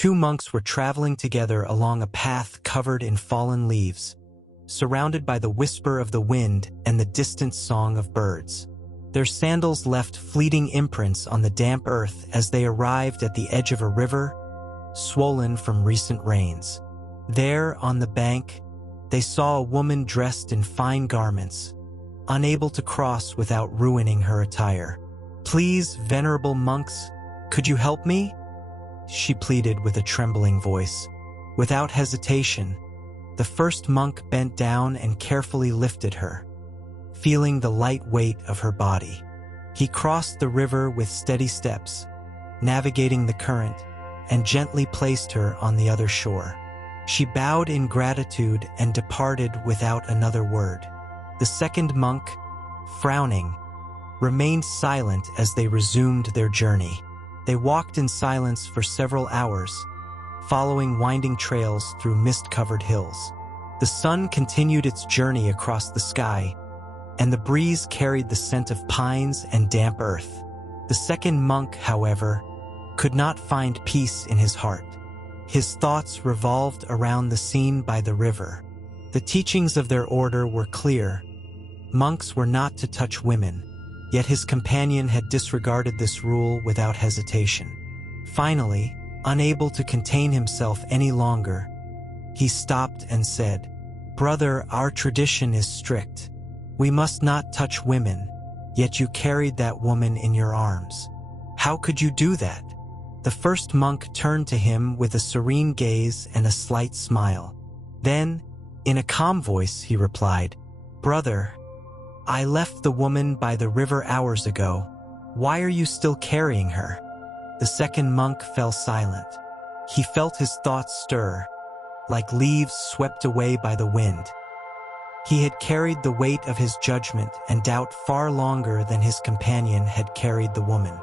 two monks were traveling together along a path covered in fallen leaves, surrounded by the whisper of the wind and the distant song of birds. Their sandals left fleeting imprints on the damp earth as they arrived at the edge of a river, swollen from recent rains. There, on the bank, they saw a woman dressed in fine garments, unable to cross without ruining her attire. "Please, venerable monks, could you help me?" she pleaded with a trembling voice. Without hesitation, the first monk bent down and carefully lifted her, feeling the light weight of her body. He crossed the river with steady steps, navigating the current, and gently placed her on the other shore. She bowed in gratitude and departed without another word. The second monk, frowning, remained silent as they resumed their journey. They walked in silence for several hours, following winding trails through mist-covered hills. The sun continued its journey across the sky, and the breeze carried the scent of pines and damp earth. The second monk, however, could not find peace in his heart. His thoughts revolved around the scene by the river. The teachings of their order were clear. Monks were not to touch women, yet his companion had disregarded this rule without hesitation. Finally, unable to contain himself any longer, he stopped and said, "Brother, our tradition is strict. We must not touch women, yet you carried that woman in your arms. How could you do that?" The first monk turned to him with a serene gaze and a slight smile. Then, in a calm voice, he replied, "Brother, I left the woman by the river hours ago. Why are you still carrying her?" The second monk fell silent. He felt his thoughts stir, like leaves swept away by the wind. He had carried the weight of his judgment and doubt far longer than his companion had carried the woman.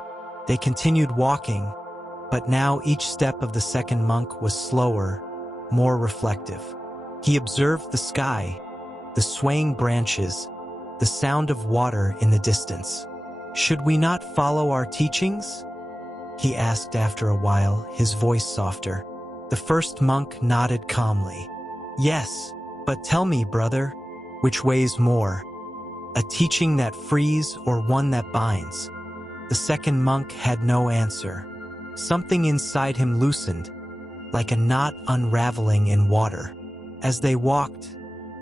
They continued walking, but now each step of the second monk was slower, more reflective. He observed the sky, the swaying branches, the sound of water in the distance. "Should we not follow our teachings?" he asked after a while, his voice softer. The first monk nodded calmly. "Yes, but tell me, brother, which weighs more? A teaching that frees or one that binds?" The second monk had no answer. Something inside him loosened, like a knot unraveling in water. As they walked,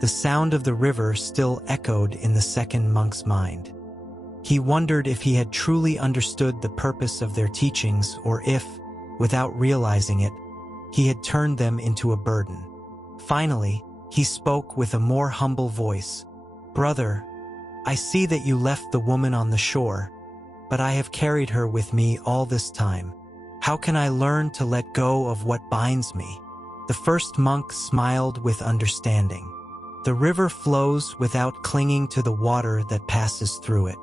the sound of the river still echoed in the second monk's mind. He wondered if he had truly understood the purpose of their teachings or if, without realizing it, he had turned them into a burden. Finally, he spoke with a more humble voice. "Brother, I see that you left the woman on the shore, but I have carried her with me all this time. How can I learn to let go of what binds me?" The first monk smiled with understanding. "The river flows without clinging to the water that passes through it.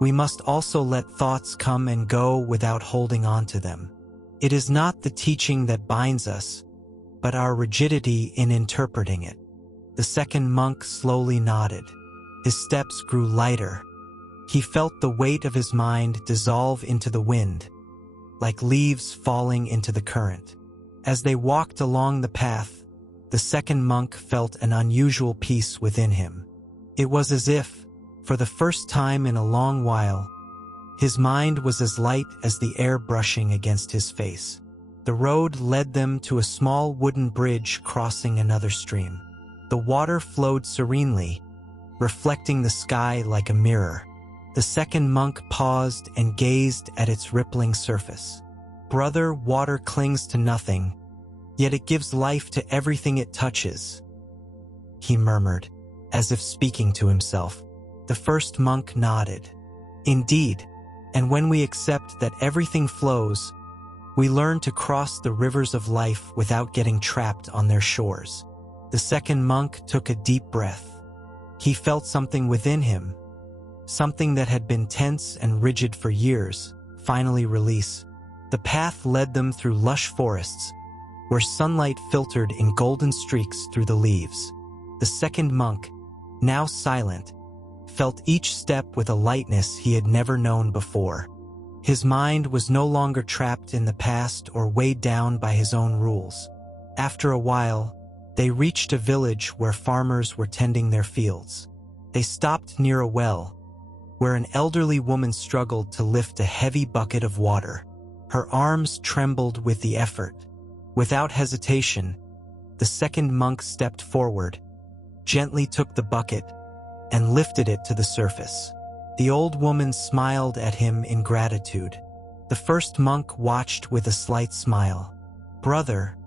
We must also let thoughts come and go without holding on to them. It is not the teaching that binds us, but our rigidity in interpreting it." The second monk slowly nodded. His steps grew lighter. He felt the weight of his mind dissolve into the wind, like leaves falling into the current. As they walked along the path, the second monk felt an unusual peace within him. It was as if, for the first time in a long while, his mind was as light as the air brushing against his face. The road led them to a small wooden bridge crossing another stream. The water flowed serenely, reflecting the sky like a mirror. The second monk paused and gazed at its rippling surface. "Brother, water clings to nothing, yet it gives life to everything it touches," he murmured, as if speaking to himself. The first monk nodded. "Indeed, and when we accept that everything flows, we learn to cross the rivers of life without getting trapped on their shores." The second monk took a deep breath. He felt something within him, something that had been tense and rigid for years, finally release. The path led them through lush forests, where sunlight filtered in golden streaks through the leaves. The second monk, now silent, felt each step with a lightness he had never known before. His mind was no longer trapped in the past or weighed down by his own rules. After a while, they reached a village where farmers were tending their fields. They stopped near a well, where an elderly woman struggled to lift a heavy bucket of water. Her arms trembled with the effort. Without hesitation, the second monk stepped forward, gently took the bucket, and lifted it to the surface. The old woman smiled at him in gratitude. The first monk watched with a slight smile. "Brother,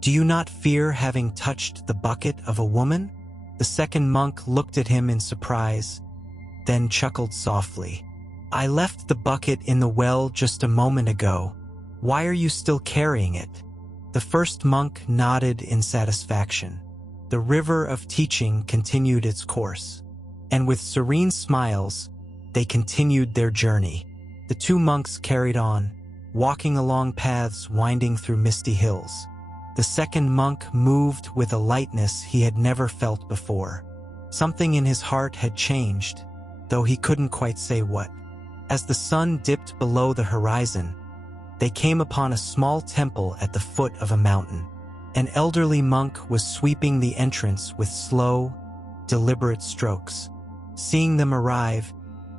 do you not fear having touched the bucket of a woman?" The second monk looked at him in surprise, then chuckled softly. "I left the bucket in the well just a moment ago. Why are you still carrying it?" The first monk nodded in satisfaction. The river of teaching continued its course, and with serene smiles, they continued their journey. The two monks carried on, walking along paths winding through misty hills. The second monk moved with a lightness he had never felt before. Something in his heart had changed, though he couldn't quite say what. As the sun dipped below the horizon, they came upon a small temple at the foot of a mountain. An elderly monk was sweeping the entrance with slow, deliberate strokes. Seeing them arrive,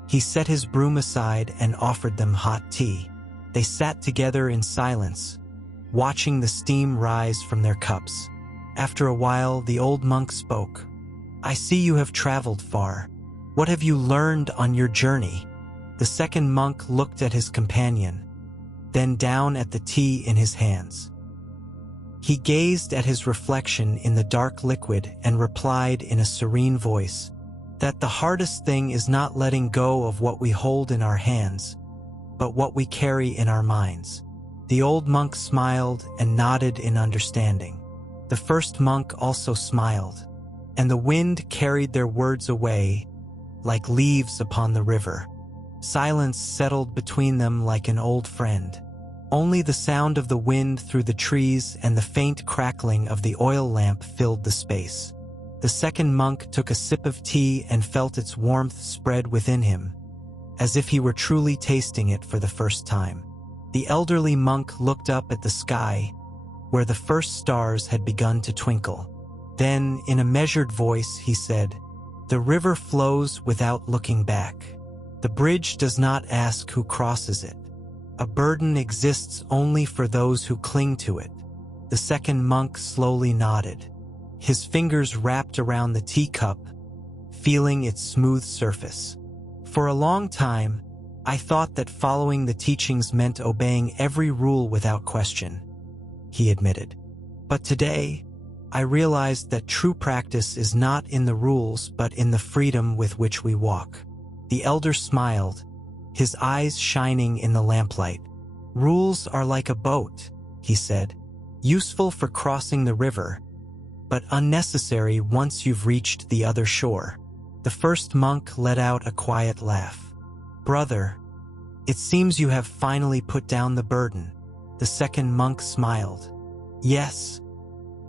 he set his broom aside and offered them hot tea. They sat together in silence, watching the steam rise from their cups. After a while, the old monk spoke. "I see you have traveled far. What have you learned on your journey?" The second monk looked at his companion, then down at the tea in his hands. He gazed at his reflection in the dark liquid and replied in a serene voice, "That the hardest thing is not letting go of what we hold in our hands, but what we carry in our minds." The old monk smiled and nodded in understanding. The first monk also smiled, and the wind carried their words away like leaves upon the river. Silence settled between them like an old friend. Only the sound of the wind through the trees and the faint crackling of the oil lamp filled the space. The second monk took a sip of tea and felt its warmth spread within him, as if he were truly tasting it for the first time. The elderly monk looked up at the sky, where the first stars had begun to twinkle. Then, in a measured voice, he said, "The river flows without looking back. The bridge does not ask who crosses it. A burden exists only for those who cling to it." The second monk slowly nodded. His fingers wrapped around the teacup, feeling its smooth surface. "For a long time, I thought that following the teachings meant obeying every rule without question," he admitted. "But today, I realized that true practice is not in the rules but in the freedom with which we walk." The elder smiled, his eyes shining in the lamplight. "Rules are like a boat," he said, "useful for crossing the river, but unnecessary once you've reached the other shore." The first monk let out a quiet laugh. "Brother, it seems you have finally put down the burden." The second monk smiled. "Yes,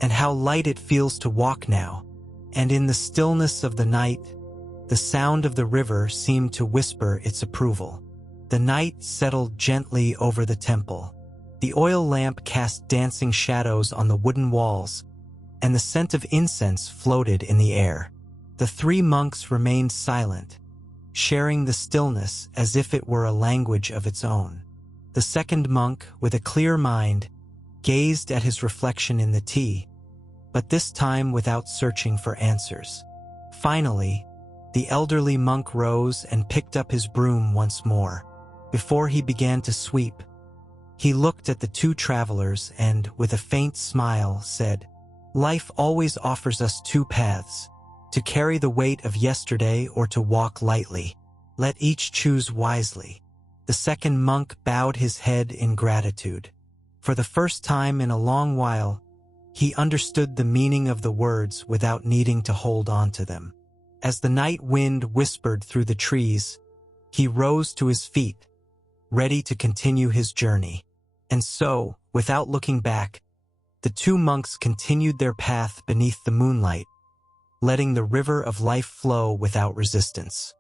and how light it feels to walk now." And in the stillness of the night, the sound of the river seemed to whisper its approval. The night settled gently over the temple. The oil lamp cast dancing shadows on the wooden walls, and the scent of incense floated in the air. The three monks remained silent, sharing the stillness as if it were a language of its own. The second monk, with a clear mind, gazed at his reflection in the tea, but this time without searching for answers. Finally, the elderly monk rose and picked up his broom once more. Before he began to sweep, he looked at the two travelers and, with a faint smile, said, "Life always offers us two paths, to carry the weight of yesterday or to walk lightly. Let each choose wisely." The second monk bowed his head in gratitude. For the first time in a long while, he understood the meaning of the words without needing to hold on to them. As the night wind whispered through the trees, he rose to his feet, ready to continue his journey. And so, without looking back, the two monks continued their path beneath the moonlight, letting the river of life flow without resistance.